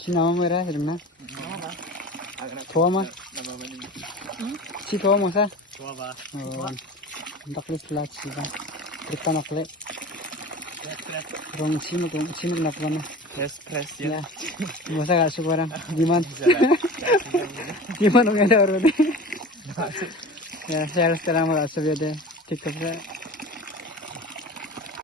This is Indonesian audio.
Si nama merah sebenarnya. Tua mah. Si tua mah sah. Oh, tak list lah sih bang. Kita nak le. Rong si nak mana? Press Ya. Masa gak suka orang. Gimana? Gimana nggak ada orang? Ya, saya sekarang mau asal dia TikTok saya.